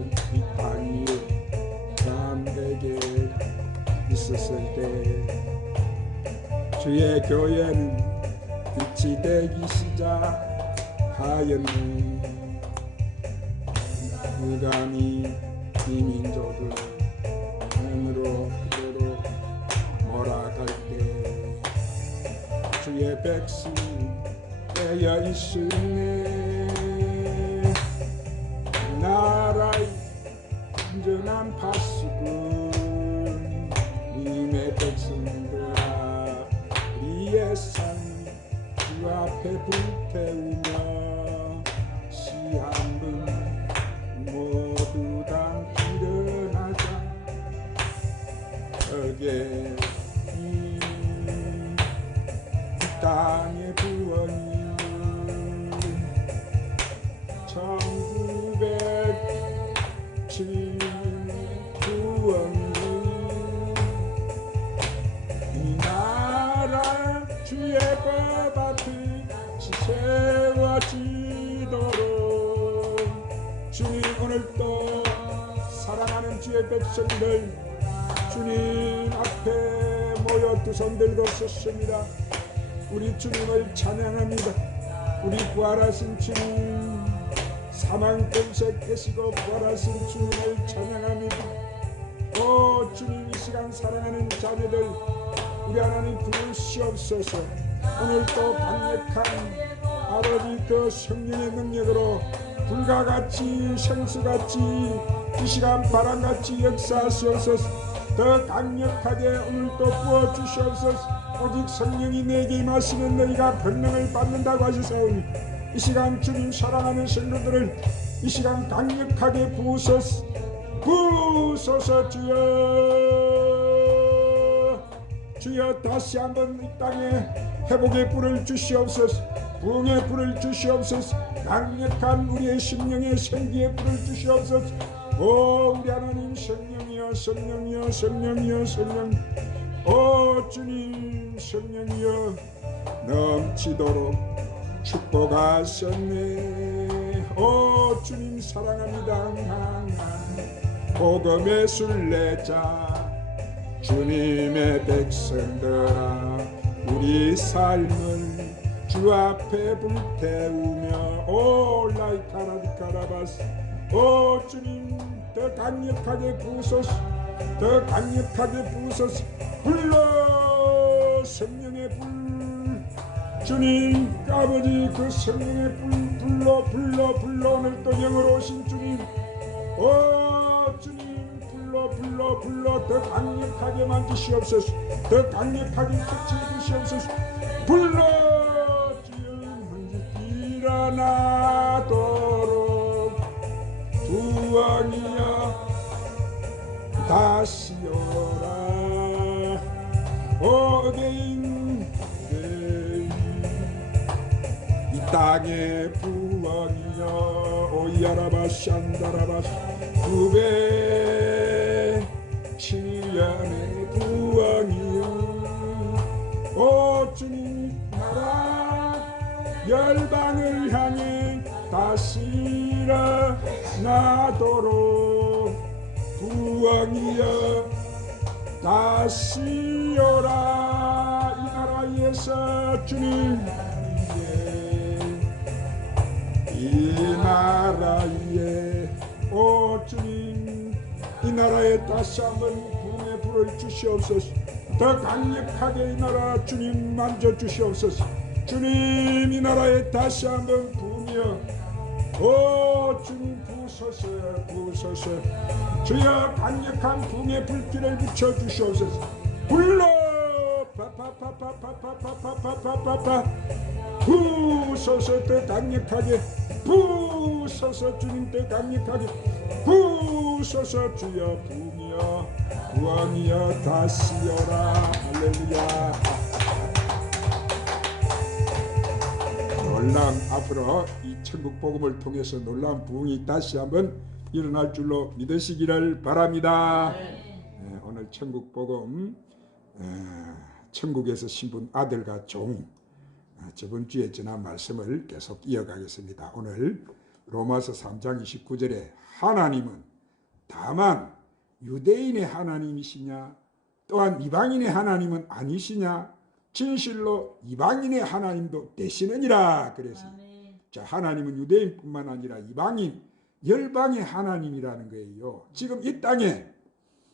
이 땅 위에 남에게 있었을 때 주의 교회는 빛이 되기 시작하였네. 무감히 이 민족을 하늘로 그대로 몰아갈 때 주의 백성이 되어 있으네. 나라의 온전한 파수꾼 님의 백성들아, 우리의 삶 주 앞에 불태우며 시한분 모두 다 일어나자. 거기에 이 땅의 구원이 1907년 구원이 이 나라 주의 법 앞에 세워지도록 주님, 오늘도 사랑하는 주의 백성들 주님 앞에 모여 두 손 들고 섰습니다. 우리 주님을 찬양합니다. 우리 부활하신 주님, 사망 권세 깨시고 부활하신 주님을 찬양합니다. 오 주님, 이 시간 사랑하는 자녀들 우리 하나님 부르시옵소서. 오늘도 강력한 아버지 그 성령의 능력으로 불과같이 생수같이 이 시간 바람같이 역사하시옵소서. 더 강력하게 오늘도 부어주시옵소서. 오직 성령이 내게 임하시면 너희가 권능을 받는다고 하시사오니 이 시간 주님 사랑하는 성도들을 이 시간 강력하게 부으소서. 부으소서. 주여, 주여, 다시 한번 이 땅에 회복의 불을 주시옵소서. 부흥의 불을 주시옵소서. 강력한 우리의 심령의 생기의 불을 주시옵소서. 오 우리 하나님, 성령이여 성령이여 성령이여 성령, 오 주님 성령이여 넘치도록 축복하셨네. 오 주님 사랑합니다. 복음의 순례자 주님의 백성들아, 우리 삶을 주 앞에 불태우며 오 라이카라디카라바스, 오 주님 더 강력하게 부으소서. 더 강력하게 부으소서. 불러 성령의 불, 주님 아버지 그 성령의 불 불러 오늘도 영으로 오신 주님, 오 주님 불러 더 강력하게 만드시옵소서. 더 강력하게 터치해 주시옵소서. 불러 주님 일어나도록 부왕이여 다시 오라. 어게인 이 땅의 부왕이여 오야라바 샨다라바 구배 7년의 부왕이여 오 주님 나라 열방을 향해 다시 일어나도록 부왕이여 다시 오라. 이 나라에서 주님, 이 나라에 오 주님, 이 나라에 다시 한번 부흥의 불을 주시옵소서. 더 강력하게 이 나라 주님 만져주시옵소서. 주님 이 나라에 다시 한번 부흥이여 오 주님 부으소서. 부으소서. 주여 강력한 부흥의 불길을 붙여주시옵소서. 불러 파파파파파파파파파파파 부으소서. 더 강력하게 부으소서. 주님 더 강력하게 부으소서. 주여 부흥이여 부왕이여 다시 오라. 할렐루야. 놀라운 앞으로 이 천국 복음을 통해서 놀라운 부흥이 다시 한번 일어날 줄로 믿으시기를 바랍니다. 네, 오늘 천국 복음 천국에서 신분 아들과 종 저번 주에 전한 말씀을 계속 이어가겠습니다. 오늘 로마서 3장 29절에 하나님은 다만 유대인의 하나님이시냐 또한 이방인의 하나님은 아니시냐 진실로 이방인의 하나님도 되시느니라 그랬어요. 자, 하나님은 유대인뿐만 아니라 이방인 열방의 하나님이라는 거예요. 지금 이 땅에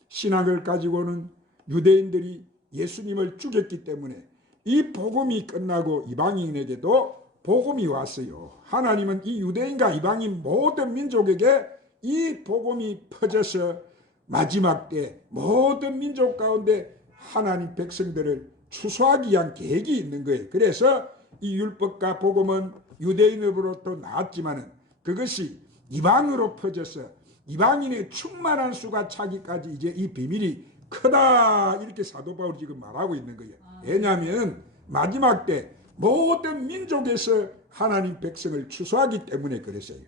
신학을 가지고는 유대인들이 예수님을 죽였기 때문에 이 복음이 끝나고 이방인에게도 복음이 왔어요. 하나님은 이 유대인과 이방인 모든 민족에게 이 복음이 퍼져서 마지막 때 모든 민족 가운데 하나님 백성들을 추수하기 위한 계획이 있는 거예요. 그래서 이 율법과 복음은 유대인으로부터 나왔지만은 그것이 이방으로 퍼져서 이방인의 충만한 수가 차기까지 이제 이 비밀이 크다 이렇게 사도 바울이 지금 말하고 있는 거예요. 왜냐하면 마지막 때 모든 민족에서 하나님 백성을 추수하기 때문에 그랬어요.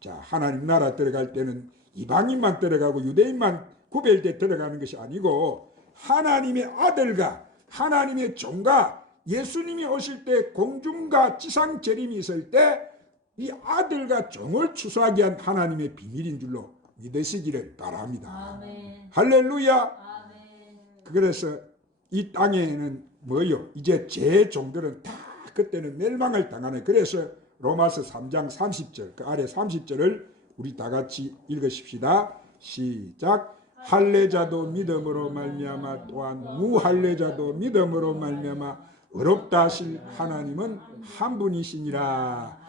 자, 하나님 나라 들어갈 때는 이방인만 들어가고 유대인만 구별돼 들어가는 것이 아니고 하나님의 아들과 하나님의 종과 예수님이 오실 때 공중과 지상 재림이 있을 때 이 아들과 종을 추수하기 위한 하나님의 비밀인 줄로 믿으시기를 바랍니다. 아멘. 할렐루야. 아멘. 그래서 이 땅에는 뭐요? 이제 제 종들은 다 그때는 멸망을 당하네. 그래서 로마서 3장 30절 그 아래 30절을 우리 다 같이 읽으십시다. 시작. 할례자도 믿음으로 말미암아 또한 무할례자도 믿음으로 말미암아 의롭다 하실 하나님은 한 분이시니라.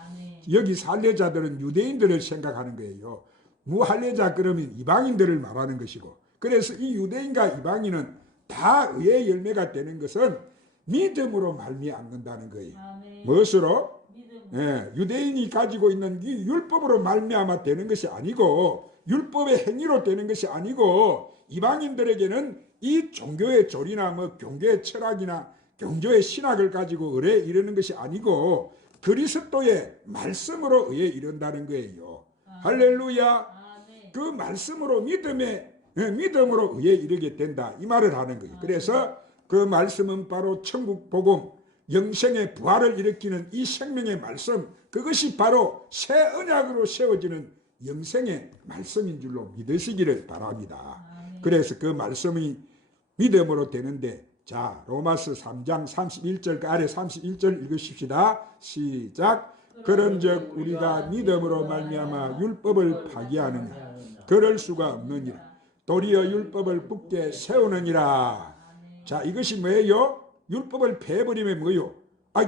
여기 할례자들은 유대인들을 생각하는 거예요. 무할례자 그러면 이방인들을 말하는 것이고, 그래서 이 유대인과 이방인은 다 의의 열매가 되는 것은 믿음으로 말미암는다는 거예요. 무엇으로? 유대인이 가지고 있는 이 율법으로 말미암아 되는 것이 아니고 율법의 행위로 되는 것이 아니고 이방인들에게는 이 종교의 조리나 뭐 경교의 철학이나 경조의 신학을 가지고 의에 이르는 것이 아니고 그리스도의 말씀으로 의에 이른다는 거예요. 할렐루야. 그 말씀으로 믿음으로 의에 이르게 된다 이 말을 하는 거예요. 그래서 그 말씀은 바로 천국 복음 영생의 부활을 일으키는 이 생명의 말씀, 그것이 바로 새 언약으로 세워지는 영생의 말씀인 줄로 믿으시기를 바랍니다. 그래서 그 말씀이 믿음으로 되는데, 자, 로마서 3장 31절 그 아래 31절 읽으십시다. 시작. 그런즉 우리가 믿음으로 말미암아 율법을 파기하느냐? 그럴 수가 없느니라. 도리어 율법을 굳게 세우느니라. 자, 이것이 뭐예요? 율법을 폐해버리면 뭐예요?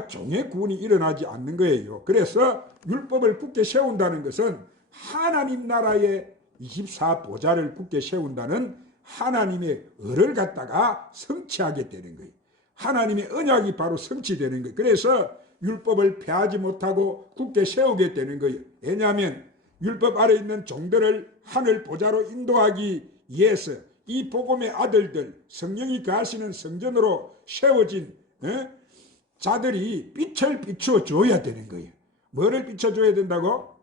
종의 구원이 일어나지 않는 거예요. 그래서 율법을 굳게 세운다는 것은 하나님 나라의 24보좌를 굳게 세운다는 하나님의 의를 갖다가 성취하게 되는 거예요. 하나님의 언약이 바로 성취되는 거예요. 그래서 율법을 폐하지 못하고 굳게 세우게 되는 거예요. 왜냐하면 율법 아래 있는 종들을 하늘 보좌로 인도하기 위해서 이 복음의 아들들, 성령이 거하시는 성전으로 세워진 자들이 빛을 비춰줘야 되는 거예요. 뭐를 비춰줘야 된다고?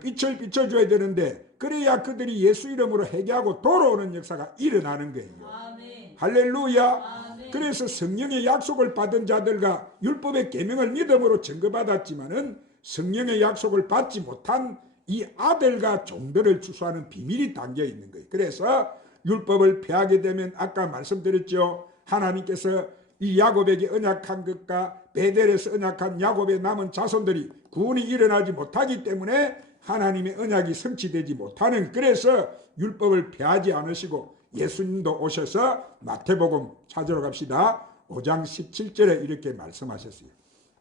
빛을 비춰줘야 되는데 그래야 그들이 예수 이름으로 회개하고 돌아오는 역사가 일어나는 거예요. 아멘. 할렐루야. 아멘. 그래서 성령의 약속을 받은 자들과 율법의 계명을 믿음으로 증거받았지만은 성령의 약속을 받지 못한 이 아들과 종들을 추수하는 비밀이 담겨 있는 거예요. 그래서 율법을 폐하게 되면 아까 말씀드렸죠. 하나님께서 이 야곱에게 언약한 것과 베델에서 언약한 야곱의 남은 자손들이 구원이 일어나지 못하기 때문에 하나님의 언약이 성취되지 못하는, 그래서 율법을 폐하지 않으시고 예수님도 오셔서 마태복음 찾으러 갑시다. 5장 17절에 이렇게 말씀하셨어요.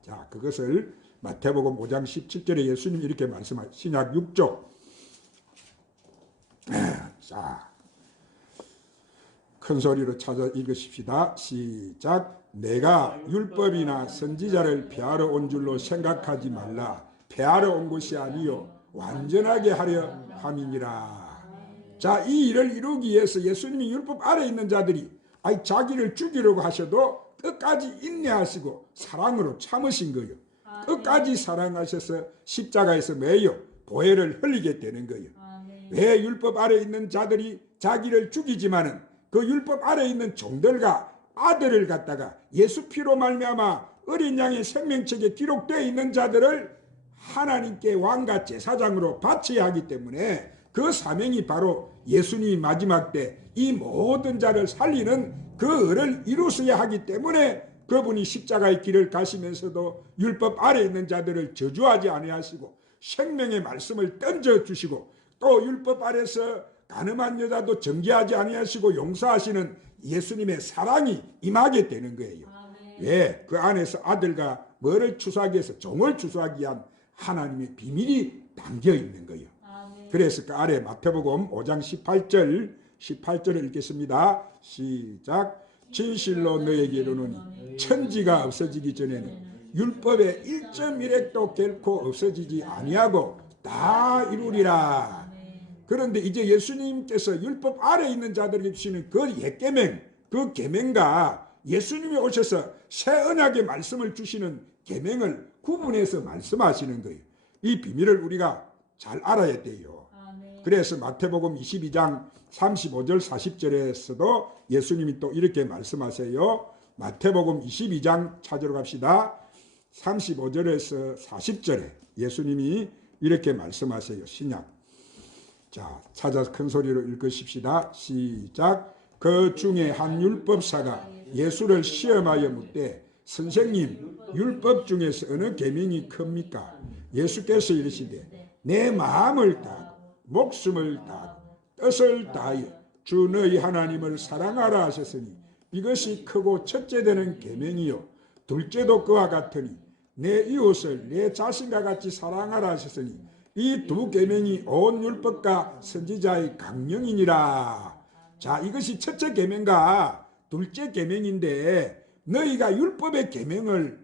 자, 그것을 마태복음 5장 17절에 예수님이 이렇게 말씀하셨어요. 신약 6조. 자, 큰 소리로 찾아 읽으십시다. 시작. 내가 율법이나 선지자를 폐하러 온 줄로 생각하지 말라. 폐하러 온 것이 아니요 완전하게 하려 함이니라. 자, 이 일을 이루기 위해서 예수님이 율법 아래 있는 자들이 자기를 죽이려고 하셔도 끝까지 인내하시고 사랑으로 참으신 거예요. 끝까지 사랑하셔서 십자가에서 매여 보혈을 흘리게 되는 거예요. 왜 율법 아래 있는 자들이 자기를 죽이지만은 그 율법 아래 있는 종들과 아들을 갖다가 예수 피로 말미암아 어린 양의 생명책에 기록되어 있는 자들을 하나님께 왕과 제사장으로 바쳐야 하기 때문에 그 사명이 바로 예수님이 마지막 때 이 모든 자를 살리는 그 을을 이루셔야 하기 때문에 그분이 십자가의 길을 가시면서도 율법 아래 있는 자들을 저주하지 아니하시고 생명의 말씀을 던져주시고 또 율법 아래서 가늠한 여자도 정죄하지 아니하시고 용서하시는 예수님의 사랑이 임하게 되는 거예요. 왜? 그 안에서 아들과 뭐를 추수하기 위해서 종을 추수하기 위한 하나님의 비밀이 담겨 있는 거예요. 그래서 그 아래 마태복음 5장 18절을 읽겠습니다. 시작. 진실로 너에게 이르노니 천지가 없어지기 전에는 율법의 1.1획도 결코 없어지지 아니하고 다 이루리라. 그런데 이제 예수님께서 율법 아래 있는 자들에게 주시는 그 옛계명, 그 계명과 예수님이 오셔서 새 언약의 말씀을 주시는 계명을 구분해서 말씀하시는 거예요. 이 비밀을 우리가 잘 알아야 돼요. 그래서 마태복음 22장 35절 40절에서도 예수님이 또 이렇게 말씀하세요. 마태복음 22장 찾으러 갑시다. 35절에서 40절에 예수님이 이렇게 말씀하세요. 신약. 자, 찾아서 큰 소리로 읽으십시다. 시작. 그 중에 한 율법사가 예수를 시험하여 묻되 선생님, 율법 중에서 어느 계명이 큽니까? 예수께서 이르시되 내 마음을 다하고 목숨을 다하고 뜻을 다하여 주 너희 하나님을 사랑하라 하셨으니 이것이 크고 첫째 되는 계명이요 둘째도 그와 같으니 내 이웃을 내 자신과 같이 사랑하라 하셨으니 이 두 계명이 온 율법과 선지자의 강령이니라. 자, 이것이 첫째 계명과 둘째 계명인데 너희가 율법의 계명을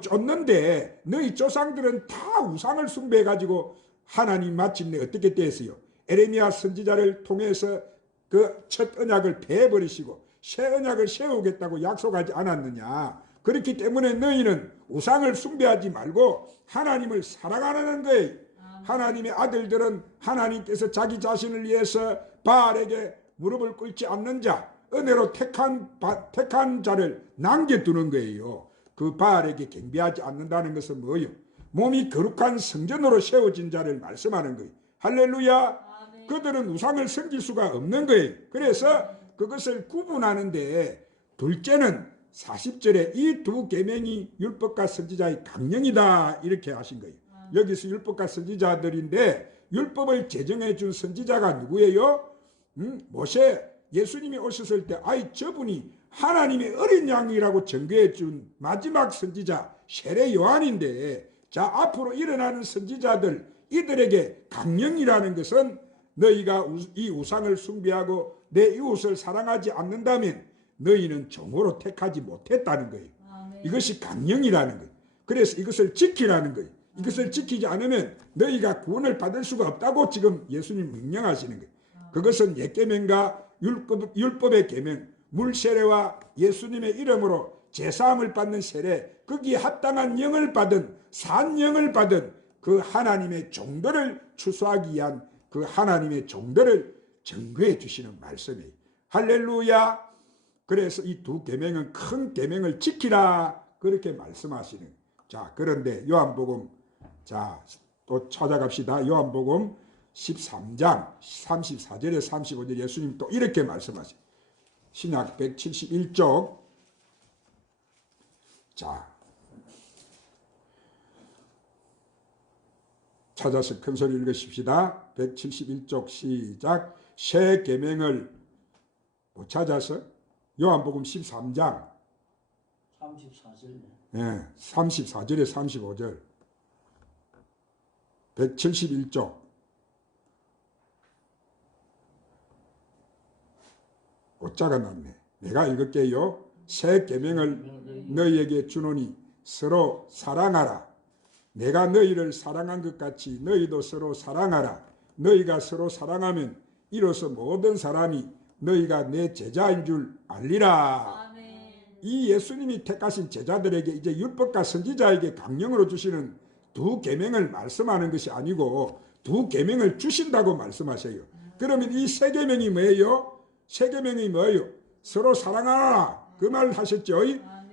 쫓는데 너희 조상들은 다 우상을 숭배해 가지고 하나님 마침내 어떻게 됐어요? 에레미야 선지자를 통해서 그 첫 언약을 폐해버리시고 새 언약을 세우겠다고 약속하지 않았느냐. 그렇기 때문에 너희는 우상을 숭배하지 말고 하나님을 사랑하는 거예요. 하나님의 아들들은 하나님께서 자기 자신을 위해서 바알에게 무릎을 꿇지 않는 자, 은혜로 택한 자를 남겨두는 거예요. 그 바알에게 경배하지 않는다는 것은 뭐예요? 몸이 거룩한 성전으로 세워진 자를 말씀하는 거예요. 할렐루야. 그들은 우상을 섬길 수가 없는 거예요. 그래서 그것을 구분하는데 둘째는 40절에 이 두 계명이 율법과 선지자의 강령이다 이렇게 하신 거예요. 여기서 율법과 선지자들인데 율법을 제정해 준 선지자가 누구예요? 모세. 예수님이 오셨을 때 저분이 하나님의 어린 양이라고 증거해 준 마지막 선지자 세례 요한인데 자, 앞으로 일어나는 선지자들 이들에게 강령이라는 것은 너희가 이 우상을 숭배하고 내 이웃을 사랑하지 않는다면 너희는 종으로 택하지 못했다는 거예요. 이것이 강령이라는 거예요. 그래서 이것을 지키라는 거예요. 이것을 지키지 않으면 너희가 구원을 받을 수가 없다고 지금 예수님 명령하시는 거예요. 그것은 옛계명과 율법의 계명, 물세례와 예수님의 이름으로 제사함을 받는 세례, 거기에 합당한 영을 받은 산영을 받은 그 하나님의 종들을 추수하기 위한 그 하나님의 종들을 증거해 주시는 말씀이에요. 할렐루야. 그래서 이 두 계명은 큰 계명을 지키라 그렇게 말씀하시는. 자, 그런데 요한복음, 자, 또 찾아갑시다. 요한복음 13장 34절에 35절 예수님 또 이렇게 말씀하세요. 신약 171쪽. 자, 찾아서 큰 소리 읽으십시다. 171쪽 시작. 새 계명을 못 찾아서 요한복음 13장 34절. 네, 34절에 35절 171쪽 오자가 났네. 내가 읽을게요. 새 계명을 너희에게 주노니 서로 사랑하라. 내가 너희를 사랑한 것 같이 너희도 서로 사랑하라. 너희가 서로 사랑하면 이로써 모든 사람이 너희가 내 제자인 줄 알리라. 아멘. 이 예수님이 택하신 제자들에게 이제 율법과 선지자에게 강령으로 주시는 두 계명을 말씀하는 것이 아니고 두 계명을 주신다고 말씀하세요. 그러면 이 세 계명이 뭐예요? 세 계명이 뭐예요? 서로 사랑하라. 그 말 하셨죠?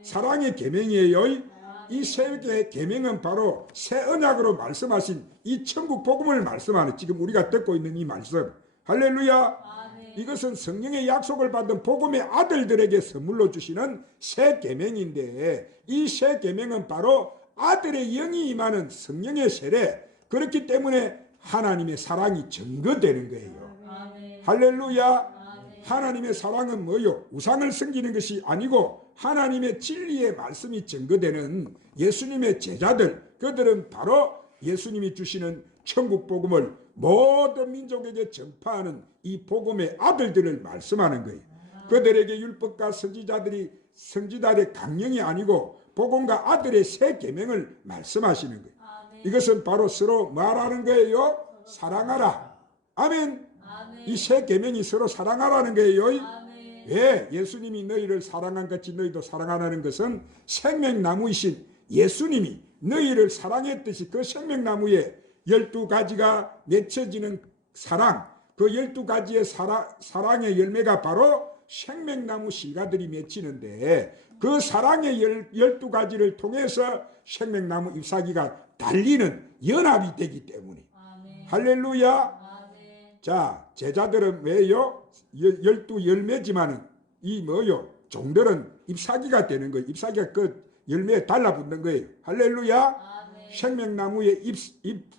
사랑의 계명이에요. 이 새 계명은 바로 새 언약으로 말씀하신 이 천국 복음을 말씀하는 지금 우리가 듣고 있는 이 말씀. 할렐루야. 이것은 성령의 약속을 받은 복음의 아들들에게 선물로 주시는 새 계명인데, 이 새 계명은 바로 아들의 영이 임하는 성령의 세례. 그렇기 때문에 하나님의 사랑이 증거되는 거예요. 할렐루야. 하나님의 사랑은 뭐요? 우상을 섬기는 것이 아니고 하나님의 진리의 말씀이 증거되는 예수님의 제자들, 그들은 바로 예수님이 주시는 천국 복음을 모든 민족에게 전파하는 이 복음의 아들들을 말씀하는 거예요. 그들에게 율법과 선지자들의 강령이 아니고 복음과 아들의 새 계명을 말씀하시는 거예요. 이것은 바로 서로 말하는 거예요. 사랑하라. 아멘. 이 새 계명이 서로 사랑하라는 거예요. 왜? 예수님이 너희를 사랑한 같이 너희도 사랑하라는 것은 생명나무이신 예수님이 너희를 사랑했듯이 그 생명나무에 12가지가 맺혀지는 사랑, 그 12가지의 사랑의 열매가 바로 생명나무 실과들이 맺히는데, 그 사랑의 12가지를 통해서 생명나무 잎사귀가 달리는 연합이 되기 때문에. 할렐루야. 자, 제자들은 왜요? 12열매지만은 이 뭐요? 종들은 잎사귀가 되는 거예요. 잎사귀가 그 열매에 달라붙는 거예요. 할렐루야. 생명나무의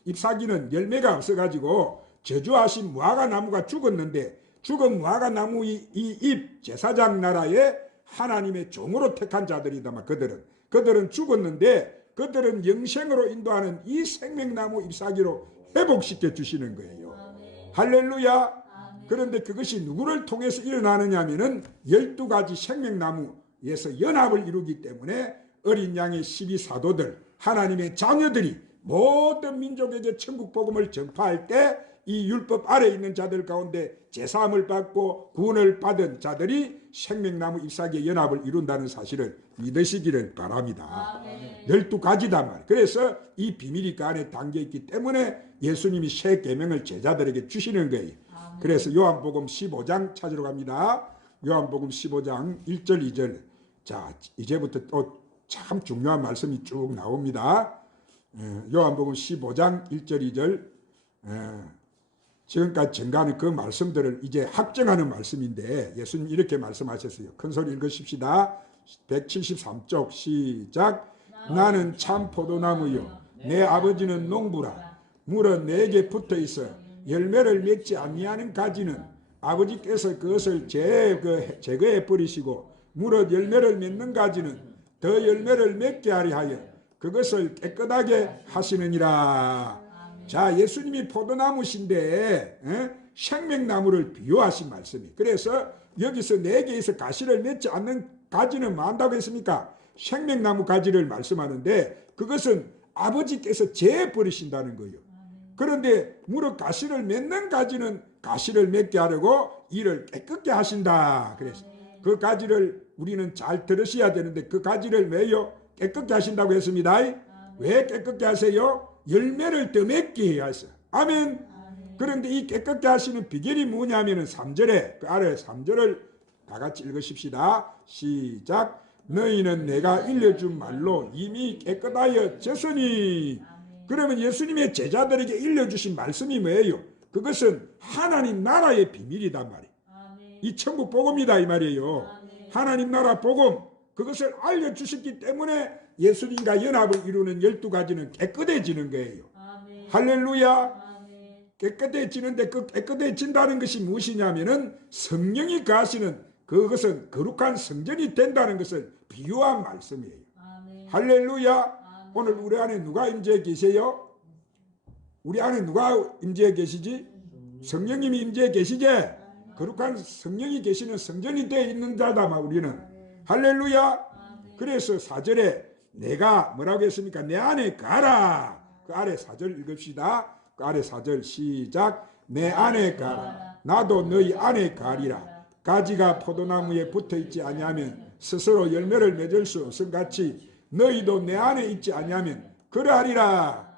잎사귀는 열매가 없어가지고 저주하신 무화과 나무가 죽었는데, 죽은 무화과 나무 이 잎 제사장 나라에 하나님의 종으로 택한 자들이다만, 그들은 죽었는데 그들은 영생으로 인도하는 이 생명나무 잎사귀로 회복시켜 주시는 거예요. 할렐루야. 그런데 그것이 누구를 통해서 일어나느냐 하면은 12가지 생명나무에서 연합을 이루기 때문에 어린 양의 12사도들, 하나님의 자녀들이 모든 민족에게 천국 복음을 전파할 때 이 율법 아래 있는 자들 가운데 제사함을 받고 구원을 받은 자들이 생명나무 잎사귀의 연합을 이룬다는 사실을 믿으시기를 바랍니다. 12가지단 말이에요. 그래서 이 비밀이 그 안에 담겨있기 때문에 예수님이 새 계명을 제자들에게 주시는 거예요. 그래서 요한복음 15장 찾으러 갑니다. 요한복음 15장 1절 2절. 자, 이제부터 또 참 중요한 말씀이 쭉 나옵니다. 요한복음 15장 1절 2절. 지금까지 전가하는 그 말씀들을 이제 확정하는 말씀인데, 예수님 이렇게 말씀하셨어요. 큰 소리 읽으십시다. 173쪽 시작. 나는 참 포도나무요 내 아버지는 농부라. 물은 내게 붙어있어 열매를 맺지 아니하는 가지는 아버지께서 그것을 제거해 버리시고, 물은 열매를 맺는 가지는 더 열매를 맺게 하려 하여 그것을 깨끗하게 하시느니라. 자, 예수님이 포도나무신데 생명나무를 비유하신 말씀이에요. 그래서 여기서 네 개에서 가시를 맺지 않는 가지는 뭐 한다고 했습니까? 생명나무 가지를 말씀하는데, 그것은 아버지께서 재버리신다는 거예요. 그런데 무릇 가시를 맺는 가지는 가시를 맺게 하려고 이를 깨끗게 하신다. 그래서 그 가지를 우리는 잘 들으셔야 되는데, 그 가지를 왜요? 깨끗게 하신다고 했습니다. 왜 깨끗게 하세요? 열매를 더 맺게 해야 했어요. 아멘. 그런데 이 깨끗게 하시는 비결이 뭐냐면은 3절에, 그 아래 3절을 다 같이 읽으십시다. 시작. 너희는 내가 일러준 말로 이미 깨끗하여 졌으니. 그러면 예수님의 제자들에게 일러주신 말씀이 뭐예요? 그것은 하나님 나라의 비밀이단 말이에요. 이 천국 복음이다 이 말이에요. 하나님 나라 복음, 그것을 알려주셨기 때문에 예수님과 연합을 이루는 12가지는 깨끗해지는 거예요. 할렐루야. 깨끗해지는데 그 깨끗해진다는 것이 무엇이냐면은 성령이 가시는 그것은 거룩한 성전이 된다는 것을 비유한 말씀이에요. 할렐루야. 오늘 우리 안에 누가 임재해 계세요? 우리 안에 누가 임재해 계시지? 성령님이 임재해 계시지? 거룩한 성령이 계시는 성전이 되어 있는 자다 우리는. 할렐루야. 그래서 4절에 내가 뭐라고 했습니까? 내 안에 가라. 그 아래 4절 읽읍시다. 그 아래 4절 시작. 내 안에 가라. 나도 너희 안에 가리라. 가지가 포도나무에 붙어있지 아니하면 스스로 열매를 맺을 수 없음같이 너희도 내 안에 있지 아니하면 그러하리라.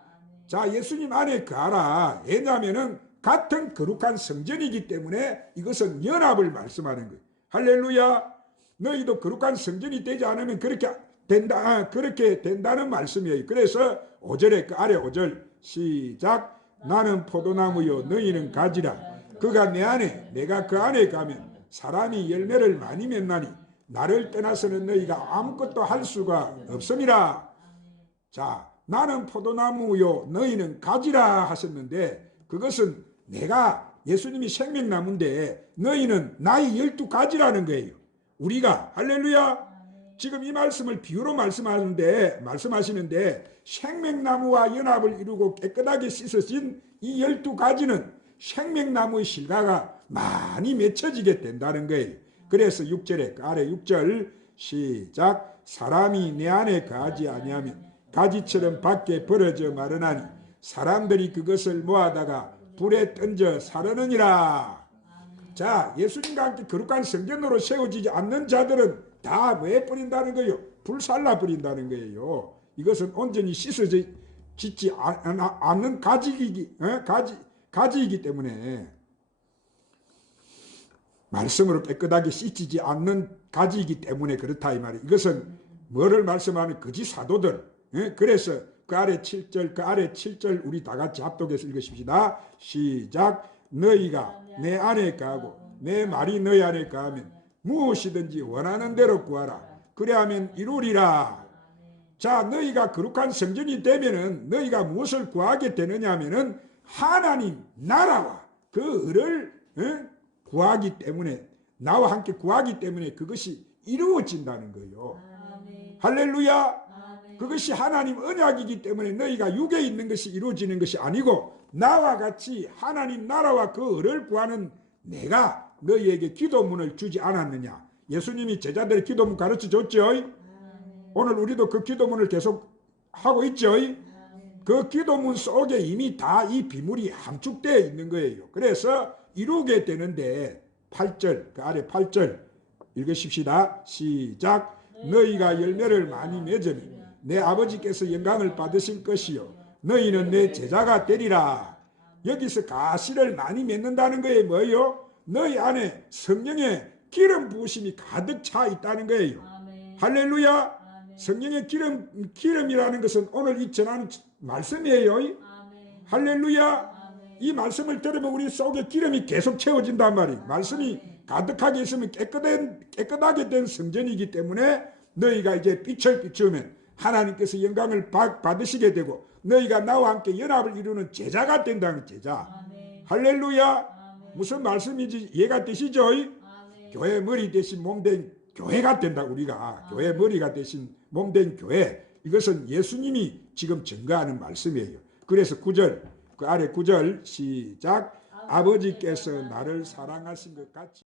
자, 예수님 안에 가라. 왜냐하면 같은 거룩한 성전이기 때문에 이것은 연합을 말씀하는 거예요. 할렐루야. 너희도 거룩한 성전이 되지 않으면 그렇게 된다. 그렇게 된다는 말씀이에요. 그래서 5절에 그 아래 5절 시작. 나는 포도나무요 너희는 가지라. 그가 내 안에 내가 그 안에 가면 사람이 열매를 많이 맺나니 나를 떠나서는 너희가 아무것도 할 수가 없음이라. 자, 나는 포도나무요 너희는 가지라 하셨는데 그것은 내가 예수님이 생명나무인데 너희는 나의 12가지라는 거예요. 우리가 할렐루야. 지금 이 말씀을 비유로 말씀하시는데 생명나무와 연합을 이루고 깨끗하게 씻어진 이 12가지는 생명나무의 실과가 많이 맺혀지게 된다는 거예요. 그래서 6절에 그 아래 6절 시작. 사람이 내 안에 거하지 아니하면 가지처럼 밖에 벌어져 마르나니 사람들이 그것을 모아다가 불에 던져 사르느니라. 자, 예수님과 함께 거룩한 성전으로 세워지지 않는 자들은 다 왜 버린다는 거예요? 불살라 버린다는 거예요. 이것은 온전히 씻어지지 않는 가지이기 때문에 말씀으로 깨끗하게 씻지지 않는 가지이기 때문에 그렇다 이 말이에요. 이것은 뭐를 말씀하는 거짓 사도들. 그래서 그 아래 7절 우리 다 같이 합독해서 읽으십시다. 시작. 너희가 내 안에 거하고 내 말이 너희 안에 거하면 무엇이든지 원하는 대로 구하라. 그래야면 이루리라. 자, 너희가 거룩한 성전이 되면은 너희가 무엇을 구하게 되느냐 하면은 하나님 나라와 그 을을 구하기 때문에 나와 함께 구하기 때문에 그것이 이루어진다는 거예요. 할렐루야. 그것이 하나님 언약이기 때문에 너희가 육에 있는 것이 이루어지는 것이 아니고 나와 같이 하나님 나라와 그 을을 구하는 내가 너희에게 기도문을 주지 않았느냐. 예수님이 제자들의 기도문 가르쳐 줬죠. 오늘 우리도 그 기도문을 계속 하고 있죠. 그 기도문 속에 이미 다 이 비밀이 함축되어 있는 거예요. 그래서 이루게 되는데 8절 그 아래 8절 읽으십시다. 시작. 너희가 열매를 많이 맺으면 내 아버지께서 영광을 받으실 것이요 너희는 내 제자가 되리라. 여기서 가시를 많이 맺는다는 거예요. 뭐예요? 너희 안에 성령의 기름 부으심이 가득 차 있다는 거예요. 아멘. 할렐루야. 아멘. 성령의 기름이라는 것은 오늘 이 전하는 말씀이에요. 아멘. 할렐루야. 아멘. 이 말씀을 들으면 우리 속에 기름이 계속 채워진단 말이에요. 말씀이 가득하게 있으면 깨끗하게 된 성전이기 때문에 너희가 이제 빛을 비추면 하나님께서 영광을 받으시게 되고 너희가 나와 함께 연합을 이루는 제자가 된다는 제자. 아멘. 할렐루야. 아멘. 무슨 말씀인지 이해가 되시죠? 아멘. 교회 머리 대신 몸된 교회가 된다. 우리가 아멘. 교회 머리가 대신 몸된 교회. 이것은 예수님이 지금 증거하는 말씀이에요. 그래서 9절 그 아래 9절 시작. 아버지께서 나를 사랑하신 것 같이